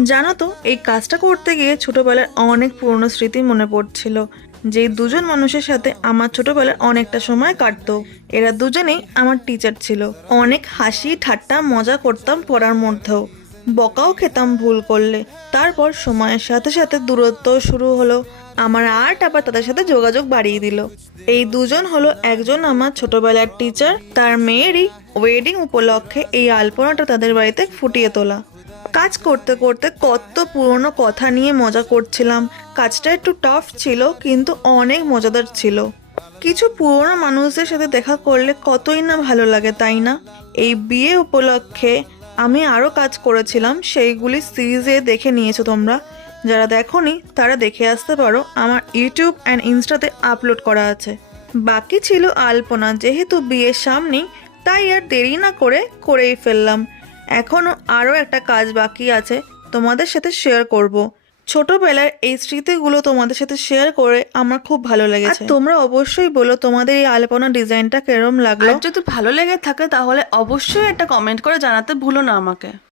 জানো তো, এই কাজটা করতে গিয়ে ছোটবেলার অনেক পুরনো স্মৃতি মনে পড়ছিল। যেই দুজন মানুষের সাথে আমার ছোটবেলার অনেকটা সময় কাটতো, এরা দুজনেই আমার টিচার ছিল। অনেক হাসি ঠাট্টা মজা করতাম পড়ার মধ্যেও, বকাও খেতাম ভুল করলে। তারপর সময়ের সাথে সাথে দূরত্ব শুরু হলো। আমার আর্ট আবার তাদের সাথে যোগাযোগ বাড়িয়ে দিল। এই দুজন হলো, একজন আমার ছোটবেলার টিচার, তার মেয়েরই ওয়েডিং উপলক্ষে এই আলপনাটা তাদের বাড়িতে ফুটিয়ে তোলা। কাজ করতে করতে কত পুরনো কথা নিয়ে মজা করছিলাম। কাজটা একটু টাফ ছিল কিন্তু অনেক মজাদার ছিল। কিছু পুরনো মানুষদের সাথে দেখা করলে কতই না ভালো লাগে, তাই না? এই বিয়ে উপলক্ষে আমি আরও কাজ করেছিলাম, সেইগুলি সিরিজে দেখে নিয়েছো তোমরা। যারা দেখোনি তারা দেখে আসতে পারো, আমার ইউটিউব অ্যান্ড ইনস্টাতে আপলোড করা আছে। বাকি ছিল আলপনা, যেহেতু বিয়ের সামনেই তাই আর দেরি না করে করেই ফেললাম। এখনও আরও একটা কাজ বাকি আছে, তোমাদের সাথে শেয়ার করব। ছোটবেলার এই স্মৃতিগুলো তোমাদের সাথে শেয়ার করে আমার খুব ভালো লেগেছে। আর তোমরা অবশ্যই বলো তোমাদের এই আলপনা ডিজাইনটা কেরম লাগলো। আর যদি ভালো লেগে থাকে তাহলে অবশ্যই একটা কমেন্ট করে জানাতে ভুলো না আমাকে।